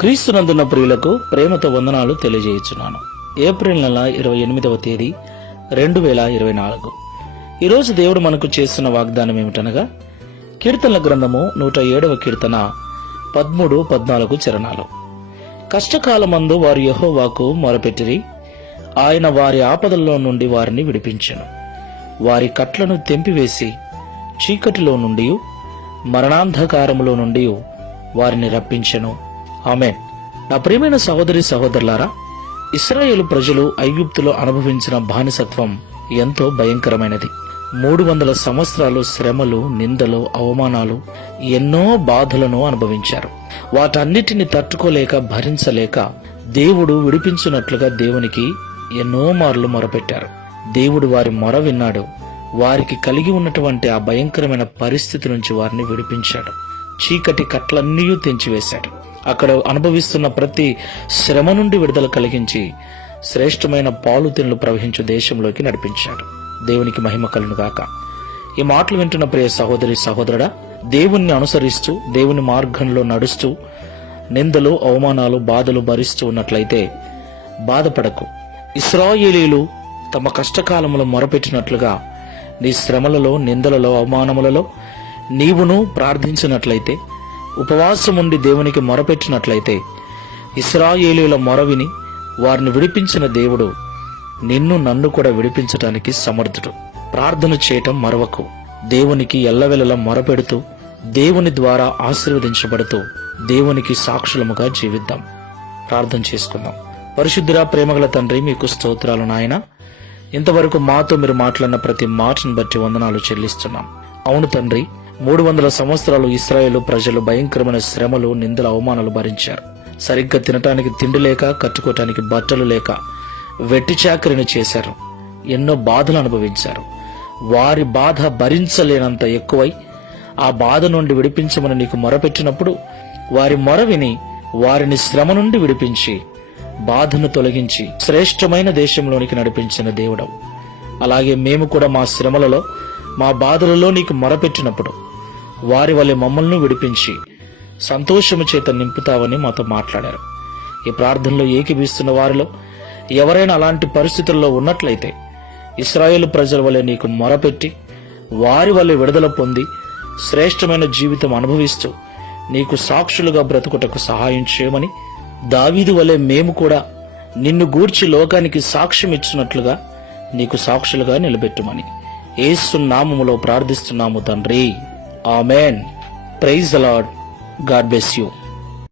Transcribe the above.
క్రీస్తునందున్న ప్రియులకు ప్రేమతో వందనాలు తెలియజేయుచున్నాను. ఏప్రిల్ నెల 28వ తేదీ 2024. ఈరోజు దేవుడు మనకు చేస్తున్న వాగ్దానం ఏమిటనగా, కీర్తనల గ్రంథము 107వ కీర్తన 13-14 చరణాలు. కష్టకాలమందు వారు యెహోవాకు మొరపెట్టిరి, ఆయన వారి ఆపదల్లో నుండి వారిని విడిపించెను. వారి కట్లను తెంపివేసి చీకటిలో నుండి మరణాంధకారములో నుండి వారిని రప్పించెను. ఆమేన్. నా ప్రియమైన సహోదరి సహోదరులారా, ఇశ్రాయేలు ప్రజలు ఐగుప్తులో అనుభవించిన బానిసత్వం ఎంతో భయంకరమైనది. 300 సంవత్సరాలు శ్రమలు, నిందలు, అవమానాలు, ఎన్నో బాధలను అనుభవించారు. వాటన్నిటిని తట్టుకోలేక, భరించలేక దేవుడు విడిపించున్నట్లుగా దేవునికి ఎన్నో మార్లు మొరపెట్టారు. దేవుడు వారి మొర విన్నాడు. వారికి కలిగి ఉన్నటువంటి ఆ భయంకరమైన పరిస్థితి నుంచి వారిని విడిపించాడు. చీకటి కట్లన్నీ తెంచివేశాడు. అక్కడ అనుభవిస్తున్న ప్రతి శ్రమ నుండి విడుదల కలిగించి శ్రేష్టమైన పాలుతెన్నులు ప్రవహించు దేశంలోకి నడిపించాడు. దేవునికి మహిమ కలుగును గాక. ఈ మాటలు వింటున్న ప్రియ సహోదరి సహోదరుడా, దేవుణ్ణి అనుసరిస్తూ దేవుని మార్గంలో నడుస్తూ నిందలు, అవమానాలు, బాధలు భరిస్తూ ఉన్నట్లయితే బాధపడకు. ఇశ్రాయేలీయులు తమ కష్టకాలములో మొరపెట్టినట్లుగా నీ శ్రమలలో, నిందలలో, అవమానములలో నీవును ప్రార్థించినట్లయితే, ఉపవాసం ఉండి దేవునికి మొరపెట్టినట్లయితే, ఇశ్రాయేలీయుల మొర విని వారిని విడిపించిన దేవుడు నిన్ను, నన్ను కూడా విడిపించటానికి సమర్థుడు. ప్రార్థన చేయటం మరవకు. దేవునికి ఎల్లవెల్లలా మొరపెడుతూ దేవుని ద్వారా ఆశీర్వదించబడుతూ దేవునికి సాక్షులముగా జీవిద్దాం. ప్రార్థన చేసుకుందాం. పరిశుద్ధుడా, ప్రేమగల తండ్రి, మీకు స్తోత్రాలు నాయన. ఇంతవరకు మాతో మీరు మాట్లాడిన ప్రతి మాటను బట్టి వందనాలు చెల్లిస్తున్నాం. అవును తండ్రి, 300 సంవత్సరాలు ఇశ్రాయేలు ప్రజలు భయంకరమైన శ్రమలు, నిందల, అవమానాలు భరించారు. సరిగ్గా తినటానికి తిండి లేక, కట్టుకోవటానికి బట్టలు లేక వెట్టి చాకరిని చేశారు. ఎన్నో బాధలు అనుభవించారు. వారి బాధ భరించలేనంత ఎక్కువై ఆ బాధ నుండి విడిపించమని నీకు మొరపెట్టినప్పుడు వారి మొర విని వారిని శ్రమ నుండి విడిపించి బాధను తొలగించి శ్రేష్టమైన దేశంలోనికి నడిపించిన దేవుడవు. అలాగే మేము కూడా మా శ్రమలలో, మా బాధలలో నీకు మొరపెట్టినప్పుడు వారి వలె మమ్మల్ని విడిపించి సంతోషము చేత నింపుతావని మాతో మాట్లాడారు. ఈ ప్రార్థనలో ఏకీభవిస్తున్న వారిలో ఎవరైనా అలాంటి పరిస్థితుల్లో ఉన్నట్లయితే ఇశ్రాయేలు ప్రజల వలె నీకు మొరపెట్టి వారి వలె విడుదల పొంది శ్రేష్టమైన జీవితం అనుభవిస్తూ నీకు సాక్షులుగా బ్రతుకుటకు సహాయం చేయమని, దావీదు వలె మేము కూడా నిన్ను గూర్చి లోకానికి సాక్ష్యం ఇచ్చినట్లుగా నీకు సాక్షులుగా నిలబెట్టుమని యేసు నామములో ప్రార్థిస్తున్నాము తండ్రి. Amen. Praise the lord. God bless you.